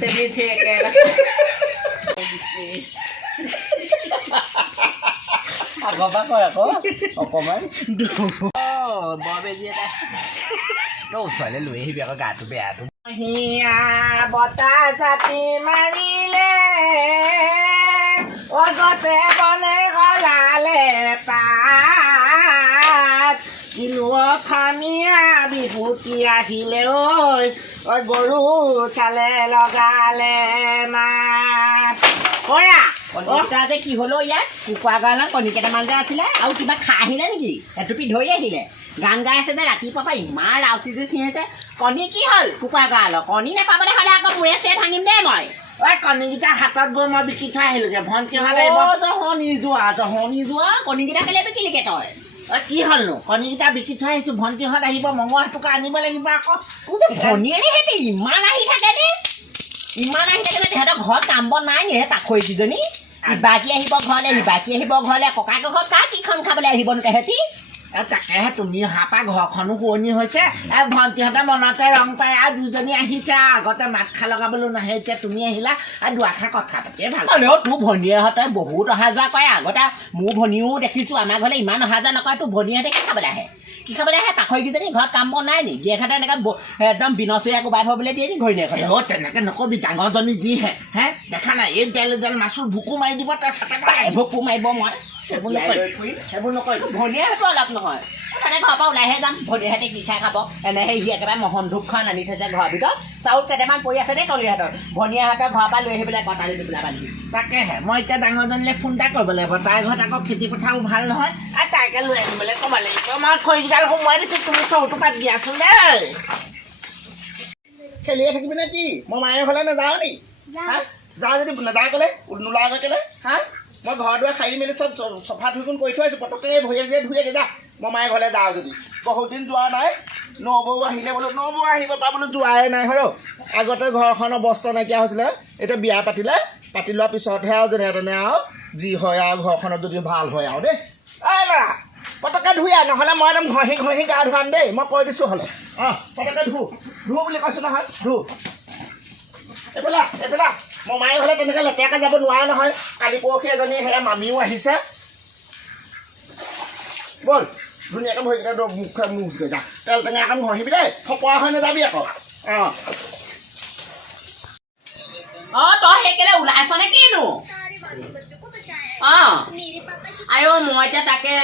চেমিছে আগৰ পৰা কয় আকৌ অকণমান বৰ বেজি এটা তই ওচৰলৈ লৈ আহিবি আকৌ গাটো বেয়াটো হিয়া বতাহ ছাতি মাৰিলে অগতে বনে সলালে পাত কিনো অসমীয়া বিভূতি আহিলে ঐ গৰু চালে লগালে মাত কৰা কণীকেইটা যে কি হ'লো ইয়াত কুকুৰা গঁৰালত কণী কেইটামান যে আছিলে আৰু কিবা খাই আহিলে নেকি এটুপি ধৰি আহিলে গান গাই আছে যে ৰাতিপুৱাৰ পৰা ইমান ৰাউচি যে চিঞৰিছে কণী কি হ'ল কুকুৰা গঁৰালত কণী নাপাবলৈ হ'লে আকৌ মূৰে চুৰে ভাঙিম দেই মই ঐ কণীকেইটা হাতত গৈ মই বিকি থৈ আহিলোগে ভণ্টিহঁত আহিব জহনি যোৱা কণীকেইটা কেলৈ বিকিলিগে তই ঐ কি হ'লনো কণীকেইটা বিকি থৈ আহিছোঁ ভণ্টিহঁত আহিব মঙহ এটুকা আনিব লাগিব আকৌ ভনীয়েৰে সিহঁতে ইমান আহি থাকে নে তেহেঁতৰ ঘৰত কাম বন নাই নি পাখৰিকেইজনী ইবাকি আহিব ঘৰলৈ ককাকৰ ঘৰত কাৰ কিখন খাবলৈ আহিবনো তেহেঁতি তাকেহে তুমি অহাৰ পৰা ঘৰখনো শুৱনি হৈছে আৰু ভণ্টিহঁতে মনতে ৰং পায় আৰু দুজনী আহিছে আগতে মাত খা লগাবলৈ নাহে এতিয়া তুমি আহিলা আৰু দুআষাৰ কথা পাতিয়ে ভাল হ'লেও তোৰ ভনীয়েহঁতে বহুত অহা যোৱা কৰে আগতে মোৰ ভনীও দেখিছোঁ আমাৰ ঘৰলৈ ইমান অহা যোৱা নকৰে তোৰ ভনীহঁতে কি খাবলৈ আহে পাখৰিকেইজনী ঘৰত কাম বন নাই নি গিয়েকহঁতে এনেকৈ একদম বিনচৰীয়া কোবাই থ'বলৈ দিয়ে নি ঘৈণীয়েকহঁতে তেনেকৈ নকবি ডাঙৰজনী যিহে দেখা নাই এই দেল মাছৰ ভুকু মাৰি দিব তাৰ চাপে ভুকু মাৰিব মই সেইবোৰ নকৰিব ভনীয়েহঁতো অলপ নহয় তাতে ঘৰৰ পৰা ওলাইহে যাম ভনীয়েহঁতে কি খাই খাব এনেহে সি একেবাৰে মহন ধূপখন আনি থৈছে ঘৰৰ ভিতৰত চাউল কেইটামান পৰি আছে দেই তলিহঁতৰ ভনীয়েহঁতৰ ঘৰৰ পৰা লৈ আহি পেলাই কটালি দি পেলাই বান্ধি তাকেহে মই এতিয়া ডাঙৰজনীলৈ ফোন এটা কৰিব লাগিব তাইৰ ঘৰত আকৌ খেতি পথাৰো ভাল নহয় আৰু তাইকে লৈ আনিবলৈ ক'ব লাগিব মই খৰিকেইডাল সোমোৱাই দিছোঁ তুমি চৌটো পাত দিয়াচোন দেই খেলিয়ে থাকিবি নে কি মই মায়ে ঘৰলৈ নাযাওঁ নি যাওঁ যদি নাযাওঁ ক'লে নোলোৱাগৈ কেলে মই ঘৰ দুৱাৰ সাৰি মেলি চব চফা ধুইকোন কৰি থৈ আছোঁ পটককৈ ভৰিয়ে ধুয়ে যা মই মায়ে ঘৰলৈ যাওঁ যদি বহুত দিন যোৱা নাই নবৌ আহিলে বোলো নবৌ আহিব তাৰ বোলো যোৱাই নাই হয় আগতে ঘৰখনৰ অৱস্থা নাইকিয়া হৈছিলে এতিয়া বিয়া পাতি লোৱাৰ পিছতহে আৰু যেনে তেনে আৰু যি হয় আৰু ঘৰখনত যদি ভাল হয় আৰু দেই এই ল'ৰা পটককৈ ধুই নহ'লে মই একদম ঘঁহি গা ধুৱাম দেই মই কৈ দিছোঁ হ'লে পটককৈ ধু বুলি কৈছোঁ নহয় এইফালে মই মায়ে হ'লে তেনেকৈ লেতেৰাকৈ যাব নোৱাৰে নহয় কালি পৰহি এজনী সেয়া মামীও আহিছে ব'ল ধুনীয়াকৈ ভৰিকেইটা মুখে মুচগৈ যা তেল টেঙা এখন ঘঁহিবি দেই ফপৰা হৈ নাযাবি আকৌ তই সেইকেইটা ওলাইছ নে কিনো আই মই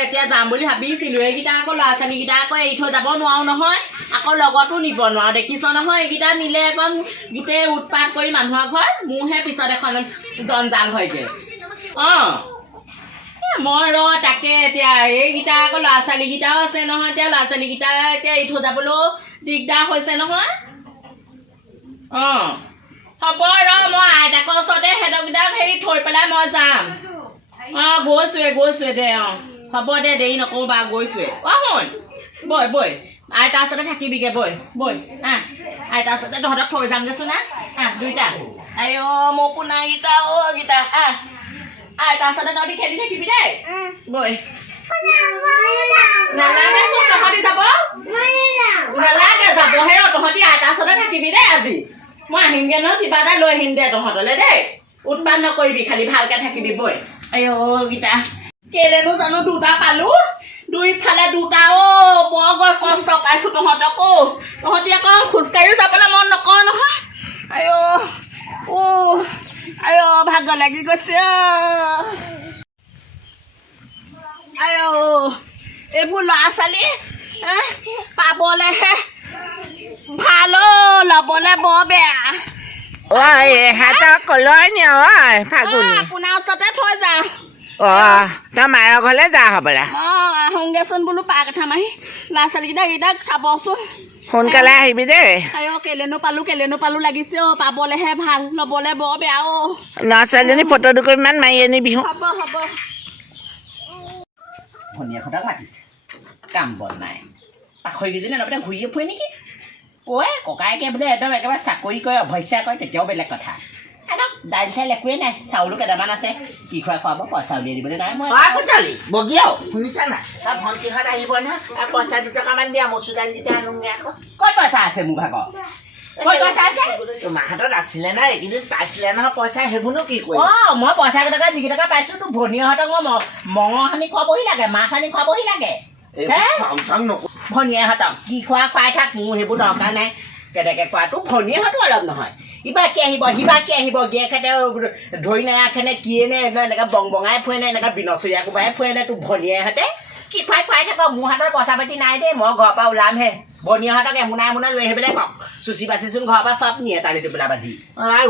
এতিয়া যাম বুলি ভাবিছিলোঁ এইকেইটা আকৌ ল'ৰা ছোৱালীকেইটা আকৌ এৰি থৈ যাব নোৱাৰো নহয় আকৌ লগতো নিব নোৱাৰো দেখিছ নহয় এইকেইটা নিলে একদম গোটেই উৎপাত কৰি মানুহৰ ঘৰত মোৰহে পিছত এখন জঞ্জাল হয়গৈ মই তাকে এতিয়া এইকেইটা আকৌ ল'ৰা ছোৱালীকেইটাও আছে নহয় এতিয়া ল'ৰা ছোৱালীকেইটা এতিয়া এৰি থৈ যাবলৈও দিগদাৰ হৈছে নহয় হ'ব মই আইতাকৰ ওচৰতে সিহঁতকেইটাক হেৰি থৈ পেলাই মই যাম গৈছোৱে দে হ'ব দে দেৰি নকৰোঁ বাৰু গৈছোৱে শুন বৈ আইতাৰ ওচৰতে থাকিবিগে বৈ আইতাৰ ওচৰতে তহঁতক থৈ যামগৈচোন দুইটা মোৰ পোনাকেইটা গীতা আইতাৰ ওচৰতে তহঁতি খেলি থাকিবি দেই বৈ নালাগে তহঁতি যাব তহঁতি আইতাৰ ওচৰতে থাকিবি দেই আজি মই আহিমগৈ নহয় কিবা এটা লৈ আহিম দে তহঁতলৈ দেই উৎপাত নকৰিবি খালি ভালকৈ থাকিবি বৈ গীতা কেলেনো জানো দুটা পালো দুইফালে দুটা বৰ কষ্ট পাইছোঁ তহঁতকো তহঁতি আকৌ খোজকাঢ়িও যাবলৈ মন নকৰ নহয় ভাগৰ লাগি গৈছে এইবোৰ ল'ৰা ছোৱালী পাবলেহে ভাল ল'বলৈ বৰ বেয়া কলৈ নিয় ফাগুনি আপোনাৰ ওচৰতে থৈ যাওঁ তই মাৰৰ ঘৰলৈ যা হ'বলা আহোগেচোন বোলো পাক এটা মাৰি ল'ৰা ছোৱালীকেইটাক চাবচোন সোনকালে আহিবি দেই কেলেনো পালো লাগিছে পাবলেহে ভাল ল'বলৈ বৰ বেয়া ল'ৰা ছোৱালীজনী ফটো দুকপিমান মাৰি আনিবি হ'ব ভনীয়েকহঁতক মাতিছে কাম বন নাই পাখৰিকেইজনী অলপতে ঘূৰিয়ে ফুৰে নেকি ককায়েকে বোলে একদম একেবাৰে চাকৰি কৰে অভ্যাসা কৰে তেতিয়াও বেলেগ কথা একদম দাইল চাইল একোৱেই নাই চাউলো কেইটামান আছে কি খুৱাব পইচা উলিয়াই দিবলৈ নাই মই পুতলি বগীয়াও শুনিছা নাই ভণ্টিহঁত আহিব নহয় পইচা 2 টকামান দিয়া মচুৰ দাইল দিতে আনোগৈ আকৌ ক'ত পইচা আছে মোৰ ভাগৰ কৈ কৈছা যে তোমাৰ হাতত আছিলে নাই এইকেইদিন পাইছিলে নহয় পইচা সেইবোৰনো কি কৰিম মই পইচা কেইটকা যিকেইটকা পাইছো তোৰ ভনীয়েহঁতক মই মঙহ সানি খুৱাবহি লাগে মাছ আনি খুৱাবহি লাগে ভনীয়েহঁতক কি খুৱাই থাক মোৰ সেইবোৰ দৰকাৰ নাই কেনেকৈ খোৱাটো ভনীয়েহঁতো অলপ নহয় ইবাকে আহিব সিবাকে আহিব গিয়েকহেঁতে ধৰি নাৰাখেনে কিয়ে নে এনেকৈ বঙাই ফুৰে নে এনেকৈ বিনচৰীয়া কোবাই ফুৰে নে তোৰ ভনীয়েহঁতে কি খুৱাই থাক মোৰ হাতত পইচা পাতি নাই দেই মই ঘৰৰ পৰা ওলামহে ভনীয়েহঁতক এমোনা লৈ আহিবলৈ কওক চুচি বাচিচোন ঘৰৰ পৰা চব নিয়ে টালি টোপোলা বান্ধি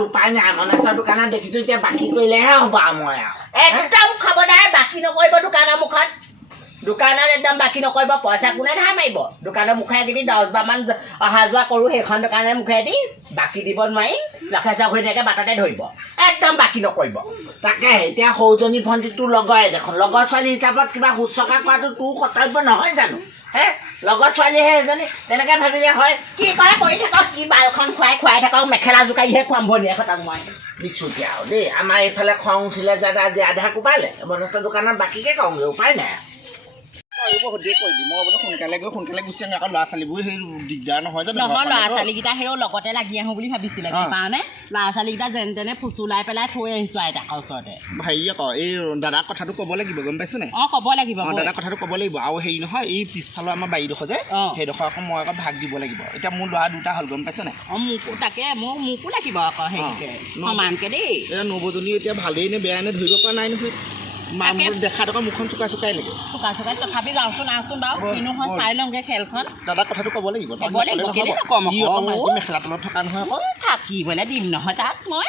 উপায় নাই মনাচৰ দোকানত দেখিছোঁ এতিয়া বাকী কৰিলেহে হ'ব মই আৰু একদম খবৰদাৰ বাকী নকৰিব দোকানৰ মুখত দোকানত একদম বাকী নকৰিব পইচা কোনে ধাৰ মাৰিব দোকানৰ মুখেদি 10বাৰমান অহা যোৱা কৰোঁ সেইখন দোকানৰ মুখেদি বাকী দিব নোৱাৰিম লখেচা হৈ থাকে বাটতে ধৰিব একদম বাকী নকৰিব তাকে এতিয়া সৰুজনী ভণ্টিটো লগৰে দেখোন লগৰ ছোৱালী হিচাপত কিবা শুশ্ৰূষা কৰাটো তোৰ কৰ্তব্য নহয় জানো লগৰ ছোৱালীহে এজনী তেনেকৈ ভাবিলে হয় কি কৰে কৰি থাকক কি বালখন খুৱাই থাকক মেখেলা জোকাৰিহে খুৱাম ভনীয়েহঁতক মই বিচুতি আৰু দেই আমাৰ এইফালে খং উঠিলে যে আজি আধা কোবালে মনচৰ দোকানত বাকীকে কওঁগৈ উপায় নাই সোনকালে গুচি আহোঁ আকৌ ল'ৰা ছোৱালীবোৰ সেই দিগদাৰ নহয় জানো নহয় ল'ৰা ছোৱালীকেইটা সেই লগতে লাগি আহোঁ বুলি ভাবিছিলে কাৰণে ল'ৰা ছোৱালীকেইটা যেনে তেনে ফুচুলাই পেলাই থৈ আহিছোঁ আইতাকৰ ওচৰতে হেৰি আকৌ এই দাদাক কথাটো ক'ব লাগিব গম পাইছ নাই ক'ব লাগিব দাদাক কথাটো ক'ব লাগিব আৰু হেৰি নহয় এই পিছফালৰ আমাৰ বাৰীডোখৰ যে সেইডোখৰ আকৌ মই আকৌ ভাগ দিব লাগিব এতিয়া মোৰ ল'ৰা দুটা হ'ল গম পাইছ নাই মোকো তাকে মোকো লাগিব আকৌ হেৰিকে সমানকে দেই এতিয়া নৱজনী এতিয়া ভালেই নে বেয়া নে ধৰিব পৰা নাই নহয় মোৰ দেখাত আকৌ মুখখন চুকাই লাগিব চুকাই তথাপি যাওঁচোন আহচোন বাৰু কিনো হয় চাই লওঁগে খেলখন দাদাক কথাটো ক'ব লাগিব মেখেলা তলত থকা নহয় আকৌ থাকিবলৈ দিম নহয় তাক মই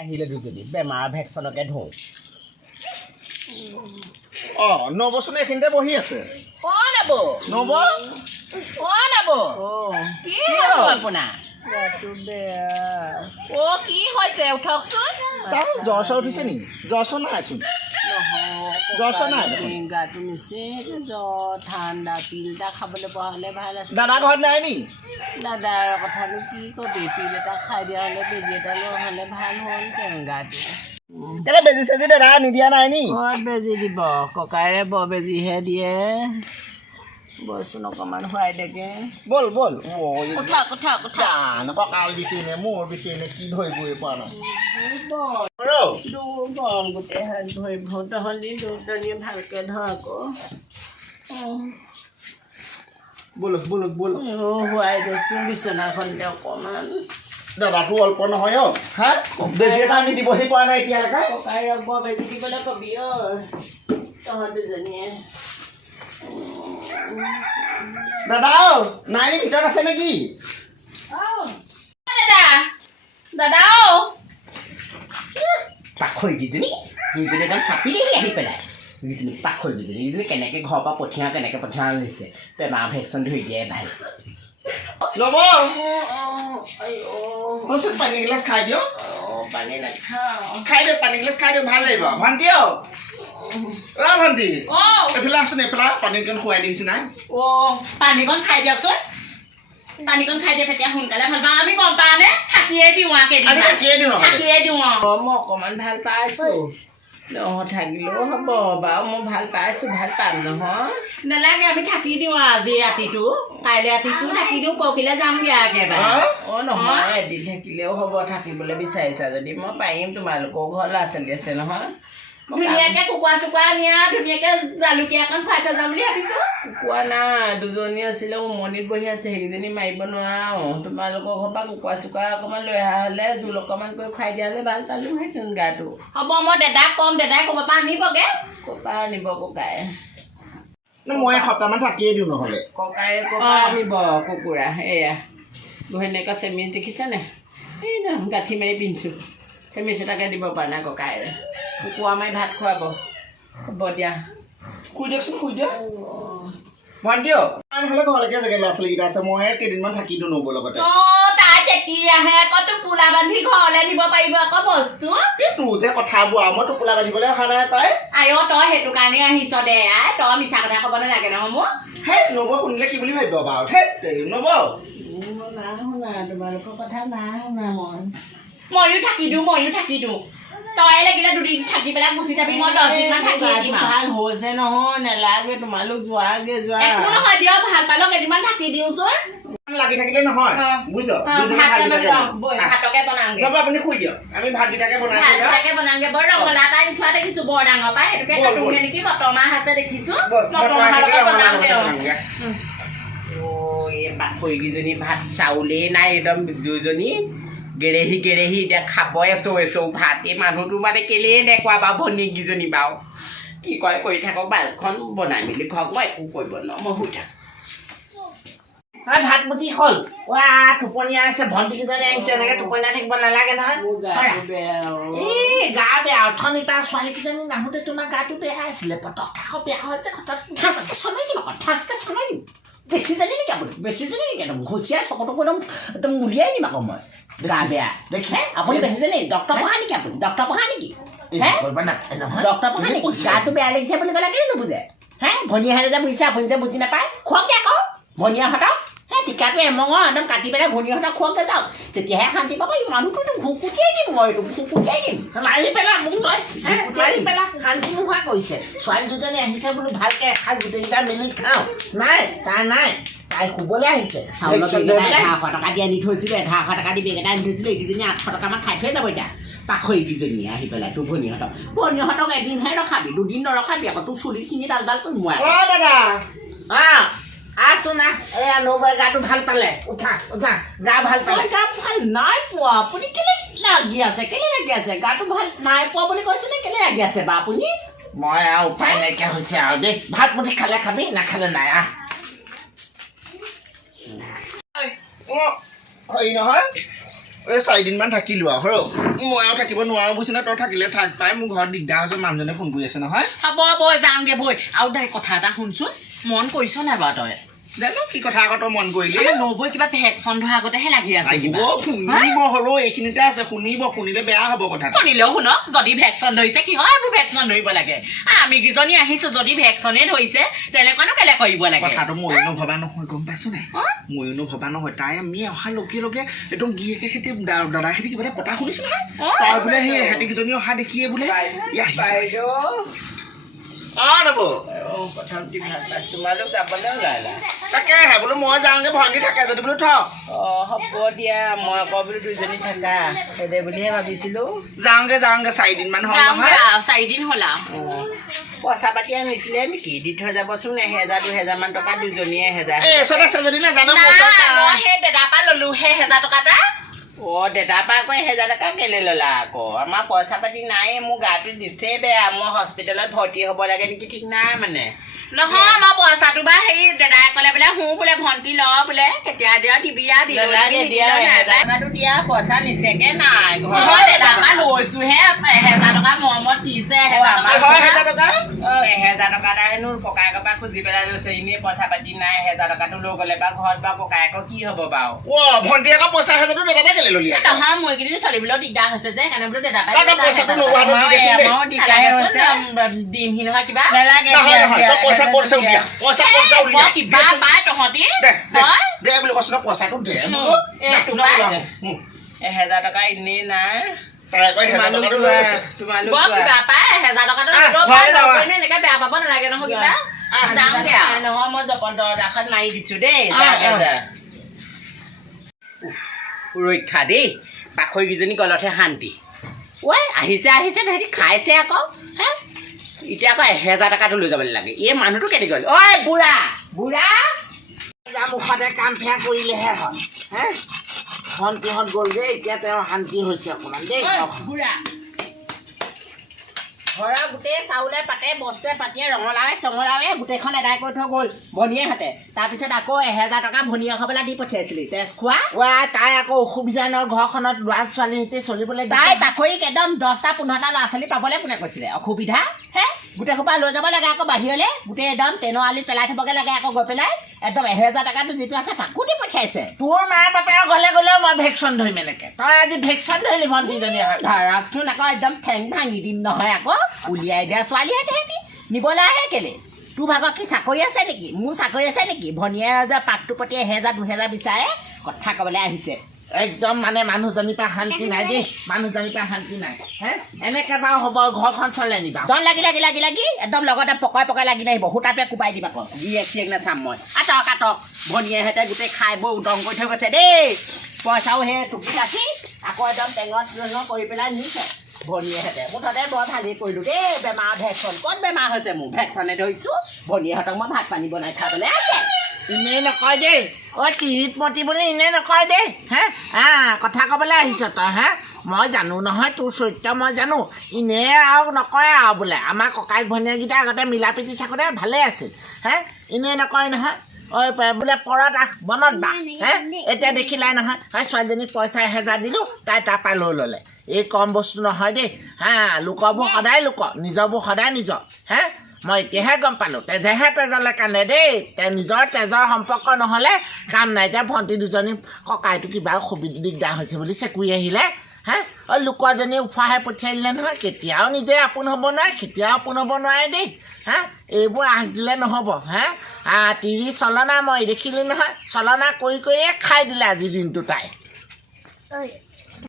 আহিলে দুজনী বেমাৰ ভেকচিনকে ধৰোঁ নৱচোন এইখিনিতে বহি আছে নৱ কি হ'ল আপোনাৰ কি হৈছে উঠকচোন জ্বৰ চৰ উঠিছে নেকি জ্বৰ চৰ নাইচোন গাটো নিচে জ্বৰ ঠাণ্ডা পিল এটা খাবলৈ পোৱা হ'লে ভাল আছে দাদা ঘৰত নাই নি দাদাৰ কথাটো কি কবি পিল এটা খাই দিয়া হ'লে বেজি এটা লোৱা হ'লে ভাল হ'ল গাটো কেলে বেজি চেজি দাদা নিদিয়া নাই নি বেজি দিব ককাইৰে বৰ বেজিহে দিয়ে বচোন অকণমান খুৱাই দেখে বল কঁকাল বিষেনে মোৰ বিষেনে কি ধৰিবই পৰা নাই গোটেই হাত ধৰি ভৌত হ'লি দুজনীয়ে ভালকৈ ধৰ আকৌ বলক শুৱাই দেচোন বিচনাখনতে অকণমান দাদাটো অল্প নহয় বেজি এটা আনি দিবহি পৰা নাই এতিয়ালৈকে ককাই ৰ'ব বেজি দিবলৈ কবি তহঁত দুজনীয়ে দাদা নাই নি ভিতৰত আছে নেকি দাদা পাখৈ কেইজনী দুইজনী একদম চাপি দেখি আহি পেলাই দুইজনী পাখৈ কেইজনী দুইজনী কেনেকৈ ঘৰৰ পৰা কেনেকৈ পঠিয়াওঁ লৈছে বেমাৰ ভেকচিন ধৰি দিয়াই ভাল ল'ব পানী গিলাচ খাই দিয়ক পানী নাখাওঁ খাই দিয়ক পানী গিলাচ খাই দিয়ক ভাল লাগিব ভণ্টি ভণ্টি এইফালে আছোন এইফালে পানীকণ খুৱাই দিছে নাই পানীকণ খাই দিয়কচোন পানীকণ খাই দিয়ক তেতিয়া সোনকালে ভাল পাওঁ আমি গম পাওঁ নে থাকিয়ে দিওঁ থাকিয়ে দিওঁ মই অকণমান ভাল পাইছোঁ থাকিলেও হ'ব বাৰু মই ভাল পাইছোঁ ভাল পাম নহয় নালাগে আমি থাকি দিওঁ আজি ৰাতিটো কাইলৈ ৰাতিটো থাকি দিওঁ পৰহিলৈ যামগৈ একেবাৰে নহয় এদিন থাকিলেও হ'ব থাকিবলৈ বিচাৰিছা যদি মই পাৰিম তোমালোকৰ ঘৰ ল'ৰা ছোৱালী আছে নহয় ধুনীয়াকৈ কুকুৰা চুকুৰা নিয়া ধুনীয়াকৈ জালুকীয়া অকণ খুৱাই থৈ যাম বুলি ভাবিছোঁ কুকুৰা নাই দুজনী আছিলে উমনিত বহি আছে সেইকেইজনী মাৰিব নোৱাৰো তোমালোকৰ ঘৰৰ পৰা কুকুৰা চুকুৰা অকণমান লৈ অহা হ'লে জোল অকণমান কৰি খুৱাই দিয়া হ'লে ভাল পালোঁহেঁতেন গাটো হ'ব মই দাদাক ক'ম দাদাই ক'ৰবাৰ পৰা আনিবগৈ ক'ৰপৰা আনিব ককাই মই এসপ্তাহমান থাকিয়ে দিওঁ নহ'লে ককাই ক'ৰপৰা আনিব কুকুৰা এয়া ঘৈণীয়েকৰ চেমিজ দেখিছেনে এই গাঁঠি মাৰি পিন্ধিছোঁ চেমিজ এটাকে দিব পৰা নাই ককাইৰে কুকুৰা মাৰি ভাত খুৱাব হ'ব দিয়া শুই দিয়ক ভণ্টি নহ'লে ঘৰলৈকে জেগা ল'ৰা ছোৱালীকেইটা আছে মই কেইদিনমান থাকি দিওঁ নবৌৰ লগতে তাই তেতিয়াহে আকৌ টোপোলা বান্ধি ঘৰলৈ নিব পাৰিব আকৌ বস্তু তোৰ যে কথাবোৰ আৰু মই টোপোলা বান্ধিবলৈ অহা নাই পাই তই সেইটো কাৰণে আহিছ দে তই মিছা কথা ক'ব নালাগে নহয় মোক সেই নবৌ শুনিলে কি বুলি ভাবিব বাৰু সেই নবৌ নাই শুনা তোমালোকৰ কথা নাই শুনা ময়ো থাকি দিওঁ তই লাগিলে দুদিন থাকি পেলাই গুচি যাবি মই 10 দিনমান থাকি দিম ভাল হৈছে নহয় নেলাগে তোমালোক যোৱা একো নহয় দিয়ক ভাল পালেও কেইদিনমান থাকি দিওঁচোন লাগি থাকিলে নহয় বুজিছ ভাতকে বনাওঁগে ৰ'ব আপুনি শুই দিয়ক আমি ভাতকেইটাকে বনাই ভাতকে বনাওঁগে বৰ ৰঙালাও এটা আনি থোৱা দেখিছো বৰ ডাঙৰ পাই সেইটোকে কাটোগে নেকি মটৰ মাহ আছে দেখিছো মটৰ মাহৰ লগত বনাওঁগে এই বাখৰিকেইজনী ভাত চাউলেই নাই একদম দুজনী গেৰেহি এতিয়া খাবই এচৌ ভাত এই মানুহটো মানে কেলেই এনেকুৱা বাৰু ভনীয়েককেইজনী বাৰু কি কৰে কৰি থাকক বালখন বনাই মেলি খাওক মই একো কৰিব নোৱাৰোঁ মই শুই থাকোঁ ভাত মুঠি হ'ল টোপনীয়া আছে ভণ্টিকেইজনী আহিছে এনেকে টোপনীয়া থাকিব নালাগে নহয় এই গা বেয়া অথনি তাৰ ছোৱালীকেইজনী নাহোঁতে তোমাৰ গাটো বেয়া আছিলে পটককে আকৌ বেয়া হ'ল যে ঠাচকে চলাই দিম আকৌ ঠাচকে চলাই দিম বেছি জানি নেকি আপুনি বেছি জানি নেকি একদম ঘুচিয়াই চকুটোকো একদম উলিয়াই দিম আকৌ মই গা বেয়া দেখে আপুনি বেছি জানি ডক্টৰ পঢ়া নেকি আপুনি ডক্টৰ পঢ়া নেকি ডক্টৰ পঢ়া নেকি গাটো বেয়া লাগিছে বুলি ক'লে কেলৈ নুবুজে ভনীয়াহঁতে যে বুজিছে আপুনি যে বুজি নাপায় খুৱাওঁগে আকৌ ভনীয়াহঁতক টিকাটো এমঙৰ একদম কাটি পেলাই ভনীয়াহঁতক খুৱাওঁগে যাওক তেতিয়াহে শান্তি পাব এই মানুহটোতো কুটিয়াই দিম মই এইটো কুটিয়াই দিম মাৰি পেলা মোক তই মাৰি পেলা শান্তি নোহোৱা কৰিছে ছোৱালী দুজনী আহিছে বোলো ভালকে এসাঁজ গোটেইকেইটা মিলি খাওঁ নাই তাৰ নাই তাই শুবলৈ আহিছে চাউলৰ বেগ 1100 টকা দি আনি থৈছিলোঁ 1100 টকা দি বেগ এটা আনি থৈছিলোঁ এইকেইজনী 800 টকামান খাই থৈ যাব এতিয়া পাখৰিকেইজনী আহি পেলাই তোৰ ভনীহঁতক এদিনহে ৰখাবি দুদিন নৰখাবি আকৌ তোৰ চুলি চিঙি ডাল কৰি মই দাদা আছো না এয়া নবৈ গাটো ভাল পালে উঠা গা ভাল পালে গা ভাল নাই পোৱা আপুনি কেলে লাগি আছে গাটো ভাল নাই পোৱা বুলি কৈছিলে কেলে লাগি আছে বা আপুনি মই আৰু উপায় নাইকিয়া হৈছে আৰু দেই ভাত মুঠি খালে খাবি নাখালে নাই হেৰি নহয় এই 4 দিনমান থাকিলো আৰু মই আৰু থাকিব নোৱাৰো বুজিছ না তই থাকিলে থাক পাই মোৰ ঘৰত দিগদাৰ হৈছে মানুহজনে ফোন কৰি আছে নহয় হ'ব বৈ যাওঁগে বৈ আৰু তাই কথা এটা শুনচোন মন কৰিছ নাই বাৰু তই জানো কি কথা আকৌ তই মন কৰিলি নবৈ কিবা ভেকচন ধৰা আগতেহে লাগি আছে শুনিব হ'লেও এইখিনিতে আছে শুনিলে বেয়া হ'ব কথাটো শুনিলেও শুনক যদি ভেকচন ধৰিছে কি হয় এইবোৰ ভেকচন ধৰিব লাগে আমি কেইজনী আহিছো যদি ভেকচনে ধৰিছে তেনেকুৱানো কেলে কৰিব লাগে কথাটো ময়ো ভবা নহয় গম পাইছো নাই ময়ো ভবা নহয় তাই আমি অহা লগে লগে একদম গিয়েকে খেতি দাদা খেতি কিবা এটা পতা শুনিছো নহয় তাই বোলে সেই হেঁতি কেইজনী অহা দেখিয়ে বোলে তাকেহে বোলো মই যাওঁগে ভণ্টি থাকে যদি বোলো থক হ'ব দিয়া মই আকৌ বোলো দুইজনী থাকা সেইদে বুলিহে ভাবিছিলো যাওঁগে 4 দিনমান হ'ল নহয় 4 দিন হ'ল পইচা পাতি আনিছিলে নেকি দি থৈ যাবচোন 1000-2000 মান টকা দুজনীয়ে 1000 আছে যদি নাজানো সেই দাদাৰ পৰা ললো সেই 1000 টকা এটা দাদাৰ পৰা আকৌ 1000 টকা কেলে ললা আকৌ আমাৰ পইচা পাতি নাই মোৰ গাটো দিছে বেয়া মই হস্পিটেলত ভৰ্তি হ'ব লাগে নেকি ঠিক নাই মানে নহয় মই পইচাটো বা সেই দাদাই ক'লে বোলে বোলে ভণ্টি ল বোলে কেতিয়া দিয়া দিবি দিয়া পইচা নিছেগে নাই দাদাৰ পৰা লৈছোহে 1000 টকা মৰমত দিছে 1000 টকা এটা হেনো ককায়েকৰ পৰা খুজি পেলাই লৈছে এনেই পইচা পাতি নাই 1000 টকাটো লৈ গ'লে বা ঘৰত বা ককায়েকৰ কি হ'ব বাৰু ভণ্টি আকৌ পইচা 1000টো দাদাৰ পৰা কেলে ললি নহয় মই এইকেইদিন চলিবলৈও দিগদাৰ হৈছে যে সেইকাৰণে বোলো দাদাৰ পৰা দিমহি নহয় কিবা পইচা কিবা পাই তহঁতি দে বুলি কৈছ পইচাটো দে 1000 টকা এনেই নাই বেয়া পাব নালাগে নহয় কিবা নহয় মই জপন দৰজাখন মাৰি দিছো দেই সুৰক্ষা দেই পাখৰিকেইজনী গলতহে শান্তি আহিছে তাহাঁতি খাইছে আকৌ এতিয়া আকৌ 1000 টকাটো লৈ যাবলৈ লাগে এই মানুহটো কেনেকৈ গ'ল ঐ বুঢ়া মুখতে কাম ফেয়া কৰিলেহে হয় ভণ্টিহঁত গ'ল যে এতিয়া তেওঁৰ শান্তি হৈছে অকণমান দেই বুঢ়া ঘৰৰ গোটেই চাউলে পাতে বস্তুৱে পাতিয়ে চঙলাৱে গোটেইখন এদাই কৰি থৈ গ'ল ভনীয়েহঁতে তাৰপিছত আকৌ 1000 টকা ভনীয়ে খাবলৈ দি পঠিয়াইছিলি তেজ খোৱা তাই আকৌ অসুবিধা ন ঘৰখনত ল'ৰা ছোৱালী সৈতে চলিবলৈ তাই পাখৰিক একদম 10টা-15টা ল'ৰা ছোৱালী পাবলৈ কোনে কৈছিলে অসুবিধা গোটেই সোপা লৈ যাব লাগে আকৌ বাহিৰলৈ গোটেই একদম ট্ৰেইনৰ আলিত পেলাই থ'বগৈ লাগে আকৌ গৈ পেলাই একদম 1000 টকাটো যিটো আছে তাকো দি পঠিয়াইছে তোৰ মা বাপেৰ গ'লেও মই ভেকচন ধৰিম এনেকে তই আজি ভেকচন ধৰিলি ভণ্টিজনী ধৰকচোন আকৌ একদম ঠেং ভাঙি দিম নহয় আকৌ উলিয়াই দিয়া ছোৱালীহঁতে সিহঁতি নিবলৈ আহে কেলে তোৰ ভাগৰ কি চাকৰি আছে নেকি মোৰ চাকৰি আছে নেকি ভনীয়ে যে পাকটোৰ প্ৰতি 1000-2000 বিচাৰে কথা ক'বলৈ আহিছে একদম মানে মানুহজনীৰ পৰা শান্তি নাই দেই মানুহজনীৰ পৰা শান্তি নাই হে এনেকে বাৰু হ'ব ঘৰখন চলে নিবা দন লাগি একদম লগতে পকাই লাগি নাহিব সূতাটোৱে কোবাই দিবা আকৌ গিৰিয়েক চিৰিয়েক নাচাম মই আটক ভনীয়েহঁতে গোটেই খাই বৈ উদং কৰি থৈ গৈছে দেই পইচাও সেই টুকি ৰাখি আকৌ একদম টেঙত কৰি পেলাই নিছে ভনীয়েহঁতে মুঠতে বৰ ভালেই কৰিলোঁ দেই বেমাৰ ভেকচন ক'ত বেমাৰ হৈছে মোৰ ভেকচনে ধৰিছোঁ ভনীয়েহঁতক মই ভাত পানী বনাই খাবলৈ আছে এনেই নকয় দেই তিৰিত মতি বুলি এনেই নকয় দেই হে কথা ক'বলৈ আহিছ তই হে মই জানো নহয় তোৰ চৰিত্ৰ মই জানো এনেই আৰু নকয় আৰু বোলে আমাৰ ককাইক ভনীয়েকেইটা আগতে মিলা প্ৰীতি থাকোঁতে ভালে আছিল হে এনেই নকয় নহয় বোলে পৰত বনত বা হে এতিয়া দেখিলাই নহয় ছোৱালীজনীক পইচা 1000 দিলোঁ তাই তাৰপৰা লৈ ল'লে এই কম বস্তু নহয় দেই লোকৰবোৰ সদায় লোক নিজৰবোৰ সদায় নিজৰ হে মই এতিয়াহে গম পালোঁ তেজেহে তেজলৈ কান্দে দেই নিজৰ তেজৰ সম্পৰ্ক নহ'লে কাম নাই এতিয়া ভণ্টি দুজনী ককাইটো কিবা দিগদাৰ হৈছে বুলি চেকুৰি আহিলে হে লোকৰজনী উফাহে পঠিয়াই দিলে নহয় কেতিয়াও নিজে আপোন হ'ব নোৱাৰে কেতিয়াও আপোন হ'ব নোৱাৰে দেই এইবোৰ আগ দিলে নহ'ব তিৰি চলনা মই দেখিলোঁ নহয় চলনা কৰিয়ে খাই দিলে আজিৰ দিনটো তাই